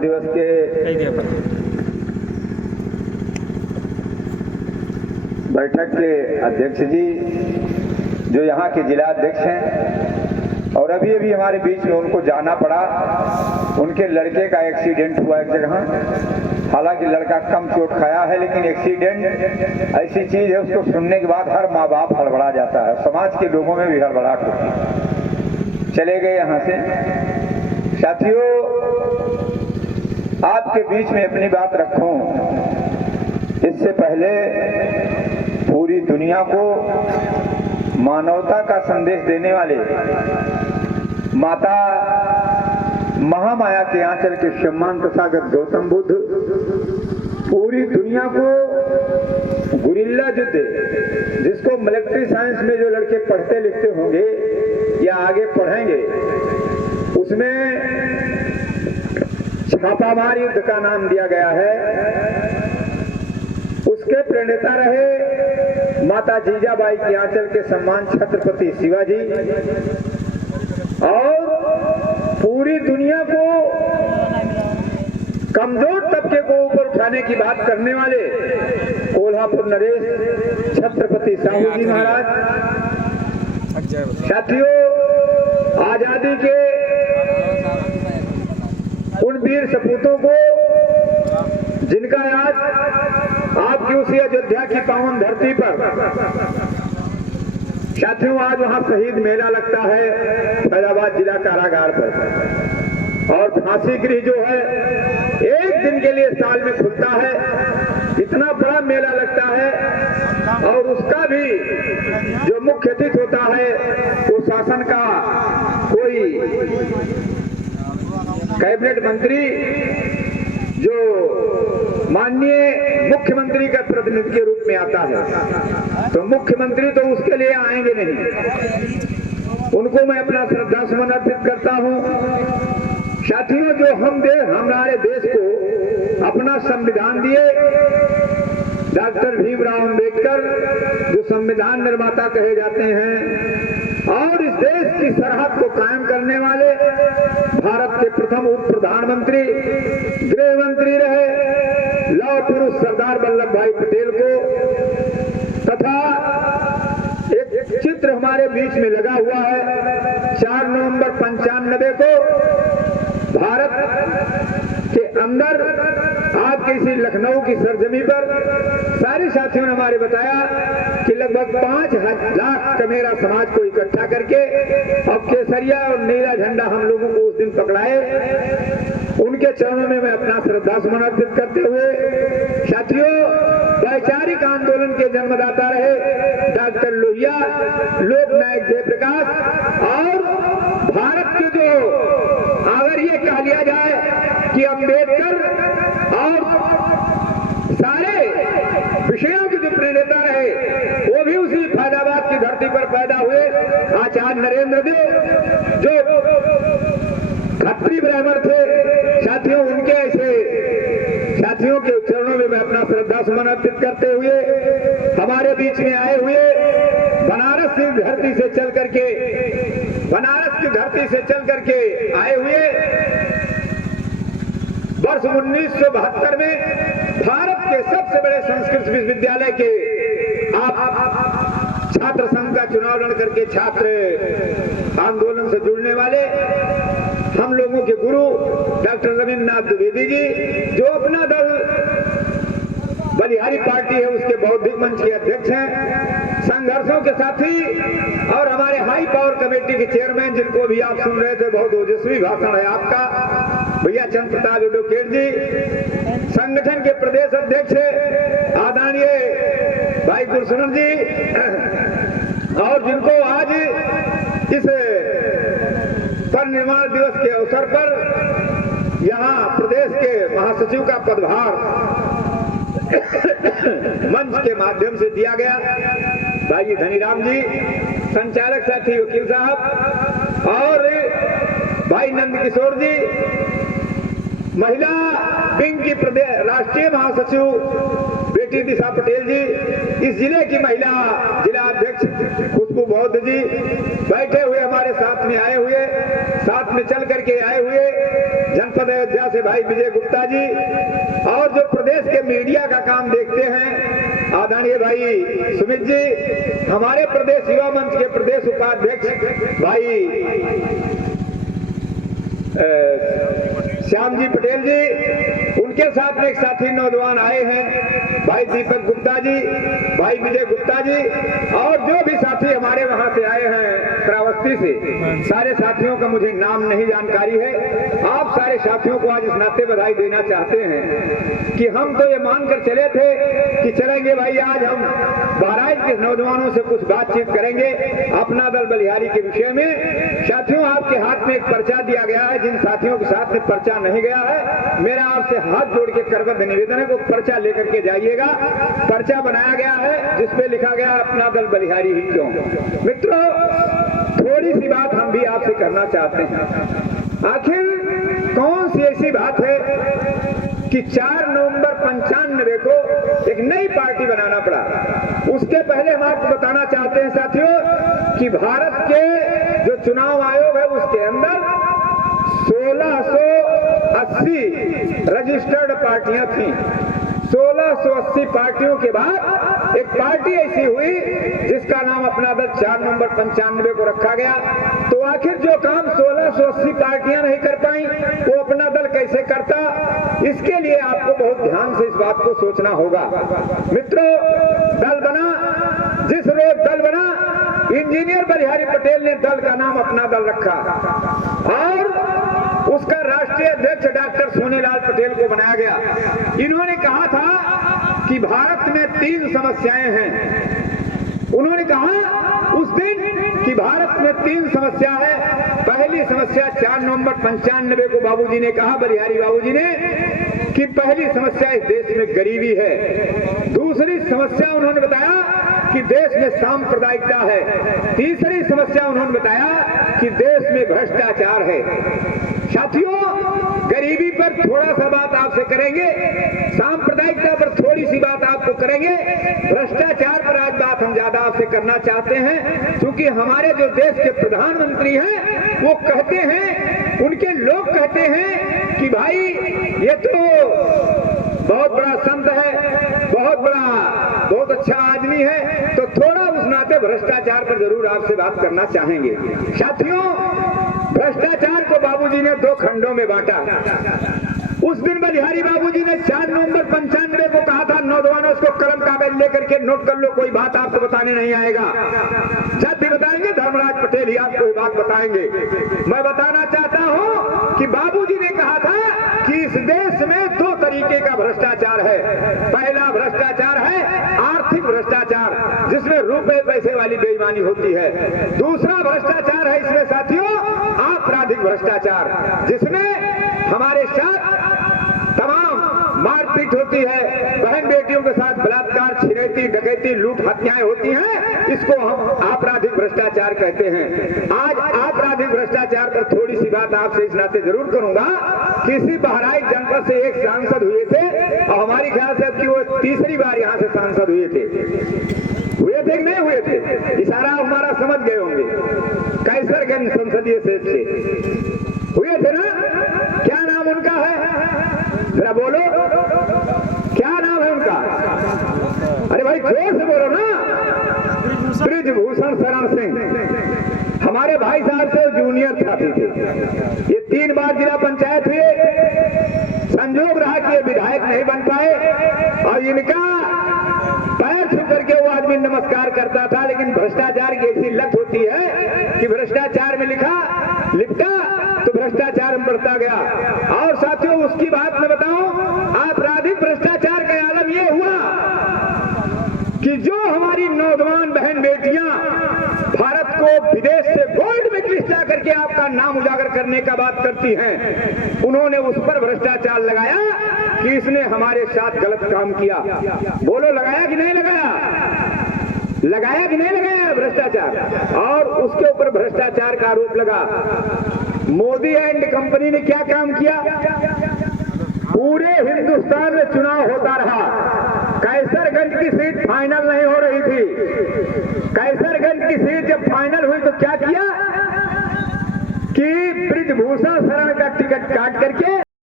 दिवस के बैठक के अध्यक्ष जी, जो यहाँ के जिला अध्यक्ष हैं, और अभी अभी हमारे बीच में उनको जाना पड़ा। उनके लड़के का एक्सीडेंट हुआ एक जगह। हालांकि लड़का कम चोट खाया है, लेकिन एक्सीडेंट ऐसी चीज है, उसको सुनने के बाद हर माँ बाप हड़बड़ा जाता है, समाज के लोगों में भी हड़बड़ाहट होती है। चले गए यहाँ से। साथियों, आपके बीच में अपनी बात रखूं इससे पहले पूरी दुनिया को मानवता का संदेश देने वाले माता महामाया के आंचल के सम्मान प्रसागत गौतम बुद्ध पूरी दुनिया को गुरिल्ला युद्ध, जिसको मिलिट्री साइंस में जो लड़के पढ़ते लिखते होंगे या आगे पढ़ेंगे, उसमें छापामार युद्ध का नाम दिया गया है। उसके प्रणेता रहे माता जीजाबाई की आंचल के सम्मान छत्रपति शिवाजी, और पूरी दुनिया को कमजोर तबके को ऊपर उठाने की बात करने वाले कोल्हापुर नरेश छत्रपति साहू जी महाराज। साथियों, आजादी के उन वीर सपूतों को जिनका आज आपकी उसी अयोध्या की पावन धरती पर, साथियों, आज वहां शहीद मेला लगता है फैजाबाद जिला कारागार पर, और फांसी गृह जो है एक दिन के लिए साल में खुलता है। इतना बड़ा मेला लगता है, और उसका भी जो मुख्य अतिथि होता है वो शासन का कोई कैबिनेट मंत्री, जो माननीय मुख्यमंत्री का प्रतिनिधि के रूप में आता है। तो मुख्यमंत्री तो उसके लिए आएंगे नहीं, उनको मैं अपना श्रद्धा सुमन अर्पित करता हूं। साथियों, जो हमारे देश को अपना संविधान दिए, डॉक्टर भीमराव अंबेडकर, जो संविधान निर्माता कहे जाते हैं, और इस देश की सरहद को कायम करने वाले भारत के प्रथम उप प्रधानमंत्री, गृह मंत्री रहे लौह पुरुष सरदार वल्लभ भाई पटेल को, तथा एक चित्र हमारे बीच में लगा हुआ है 4 नवंबर 95 को भारत के अंदर आपके इसी लखनऊ की सरजमी पर सारे साथियों ने हमारे बताया कि लगभग 5 लाख कमेरा समाज को इकट्ठा करके अब केसरिया और नीला झंडा हम लोगों को उस दिन पकड़ाए। उनके चरणों में मैं अपना श्रद्धा सुमन अर्पित करते हुए, साथियों, वैचारिक आंदोलन के जन्मदाता रहे डॉक्टर लोहिया, लोकनायक जयप्रकाश, और भारत के जो, अगर ये कह लिया जाए कि अम्बेडकर और सारे विषयों के जो प्रणेता रहे वो भी उसी फैजाबाद की धरती पर पैदा हुए। आचार्य नरेंद्र देव जो खत्री ब्राह्मण थे, साथियों, उनके ऐसे साथियों के चरणों में मैं अपना श्रद्धा सुमन अर्पित करते हुए, हमारे बीच में आए हुए बनारस की धरती से चल करके आए हुए वर्ष 1972 में भारत के सबसे बड़े संस्कृत विश्वविद्यालय के आप छात्र संघ का चुनाव लड़ करके छात्र आंदोलन से जुड़ने वाले हम लोगों के गुरु डॉक्टर रविन्द्रनाथ द्विवेदी जी, जो अपना दल बलिहारी पार्टी है उसके बौद्धिक मंच के अध्यक्ष हैं, संघर्षों के साथी, और हमारे हाई पावर कमेटी के चेयरमैन, जिनको भी आप सुन रहे थे, बहुत ओजस्वी भाषण है आपका, भैया चंद्र प्रताप एडवोकेट जी, संगठन के प्रदेश अध्यक्ष आदरणीय भाई गुरशरण जी, और जिनको आज इस परिनिर्वाण दिवस के अवसर पर यहाँ प्रदेश के महासचिव का पदभार मंच के माध्यम से दिया गया, भाई धनीराम जी, संचालक साथी वकील साहब, और भाई नंद किशोर जी, महिला विंग की राष्ट्रीय महासचिव बेटी दिशा पटेल जी, इस जिले की महिला जिला अध्यक्ष खुशबू बौद्ध जी बैठे हुए हमारे साथ में आए हुए, साथ में चल करके आए हुए जनपद अयोध्या से भाई विजय गुप्ता जी, और जो प्रदेश के मीडिया का काम देखते हैं आदरणीय भाई सुमित जी, हमारे प्रदेश युवा मंच के प्रदेश उपाध्यक्ष भाई श्याम जी पटेल जी, उनके साथ में एक साथी नौजवान आए हैं भाई दीपक गुप्ता जी, भाई विजय गुप्ता जी, और जो भी साथी हमारे वहां से आए हैं श्रावस्ती से, सारे साथियों का मुझे नाम नहीं जानकारी है। आप सारे साथियों को आज इस नाते बधाई देना चाहते हैं कि हम तो ये मानकर चले थे कि चलेंगे भाई, आज हम बहराइच के नौजवानों से कुछ बातचीत करेंगे अपना दल बलिहारी के विषय में। साथियों, आपके हाथ में एक पर्चा दिया गया है, जिन साथियों के साथ में पर्चा नहीं गया है, मेरा आपसे हाथ जोड़ के करबद्ध निवेदन है, वो पर्चा लेकर के जाइएगा। पर्चा बनाया गया है जिसपे लिखा गया अपना दल बलिहारी ही क्यों। मित्रों, थोड़ी सी बात हम भी आपसे करना चाहते हैं। आखिर कौन सी ऐसी बात है कि 4 नवंबर 95 को एक नई पार्टी बनाना पड़ा। उसके पहले हम आपको बताना चाहते हैं साथियों कि भारत के जो चुनाव आयोग है उसके अंदर 1680 रजिस्टर्ड पार्टियां थीं। 1680 पार्टियों के बाद एक पार्टी ऐसी हुई जिसका नाम अपना दल 4 नवंबर 95 को रखा गया। तो आखिर जो काम 1680 पार्टियां नहीं कर पाई वो अपना दल कैसे करता, इसके लिए आपको बहुत ध्यान से इस बात को सोचना होगा। मित्रों, दल बना, जिस रोज दल बना, इंजीनियर बलिहारी पटेल ने दल का नाम अपना दल रखा और उसका राष्ट्रीय अध्यक्ष डॉक्टर सोनेलाल पटेल को बनाया गया। इन्होंने कहा था कि भारत में 3 समस्याएं हैं। उन्होंने कहा उस दिन कि भारत में 3 समस्या है। पहली समस्या 4 नवंबर 95 को बाबूजी ने कहा, बलिहारी बाबूजी ने, कि पहली समस्या इस देश में गरीबी है। दूसरी समस्या उन्होंने बताया कि देश में सांप्रदायिकता है। तीसरी समस्या उन्होंने बताया कि देश में भ्रष्टाचार है। साथियों, गरीबी पर थोड़ा सा बात आपसे करेंगे, सांप्रदायिकता पर थोड़ी सी बात आपको करेंगे, भ्रष्टाचार पर आज बात हम ज्यादा आपसे करना चाहते हैं, क्योंकि हमारे जो देश के प्रधानमंत्री हैं वो कहते हैं, उनके लोग कहते हैं कि भाई ये तो बहुत बड़ा संत है, बहुत अच्छा आदमी है, तो थोड़ा उस नाते भ्रष्टाचार पर जरूर आपसे बात करना चाहेंगे। साथियों, भ्रष्टाचार को बाबूजी ने 2 खंडों में बांटा। उस दिन बलिहारी बाबूजी ने 4 नवंबर 95 को कहा था, नौजवानों इसको कलम कागज लेकर के नोट कर लो, कोई बात आपको बताने नहीं आएगा। जब भी बताएंगे धर्मराज पटेल ही आपको ये बात बताएंगे। मैं बताना चाहता हूं कि बाबूजी ने कहा था कि इस देश में 2 तरीके का भ्रष्टाचार है। पहला भ्रष्टाचार है आर्थिक भ्रष्टाचार, जिसमें रुपए पैसे वाली बेईमानी होती है। दूसरा भ्रष्टाचार है इसमें साथियों आपराधिक भ्रष्टाचार, जिसमें हमारे साथ तमाम मारपीट होती है, बहन बेटियों के साथ बलात्कार, छिनैती, डकैती, लूट, हत्याएं होती हैं। इसको हम आपराधिक भ्रष्टाचार कहते हैं। आज आपराधिक भ्रष्टाचार पर थोड़ी सी बात आपसे इस नाते जरूर करूंगा। किसी बहराइच जनपद से एक सांसद हुए थे और हमारी ख्याल से कि वो तीसरी बार यहाँ से सांसद हुए थे कि नहीं हुए थे, इशारा हमारा समझ गए होंगे। कैसरगंज संसदीय सीट से हुए थे ना? क्या नाम उनका है, जरा बोलो, क्या नाम है उनका? अरे भाई जोर से बोलो ना। बृजभूषण शरण सिंह हमारे भाई साहब से जूनियर साथी थे। ये 3 बार जिला पंचायत हुए, संजोग रहा कि ये विधायक नहीं बन पाए और इनका पैर छू करके वो आदमी नमस्कार करता था। लेकिन भ्रष्टाचार की ऐसी लत होती है कि भ्रष्टाचार में लिपटा तो भ्रष्टाचार में बढ़ता गया। और साथियों, उसकी बात मैं बताऊं, आपराधिक भ्रष्टाचार का आलम ये हुआ कि जो हमारी नौजवान बहन बेटियां भारत को विदेश से गोल्ड मेडलिस्ट ला करके आपका नाम उजागर करने का बात करती हैं, उन्होंने उस पर भ्रष्टाचार लगाया कि इसने हमारे साथ गलत काम किया। बोलो, लगाया कि नहीं लगाया? लगाया कि नहीं लगाया भ्रष्टाचार? और उसके ऊपर भ्रष्टाचार का आरोप लगा। मोदी एंड कंपनी ने क्या काम किया? पूरे हिंदुस्तान में चुनाव होता रहा, कैसरगंज की सीट फाइनल नहीं हो रही थी। कैसरगंज की सीट जब फाइनल हुई तो क्या किया? कि ब्रिजभूषण शरण का टिकट काट करके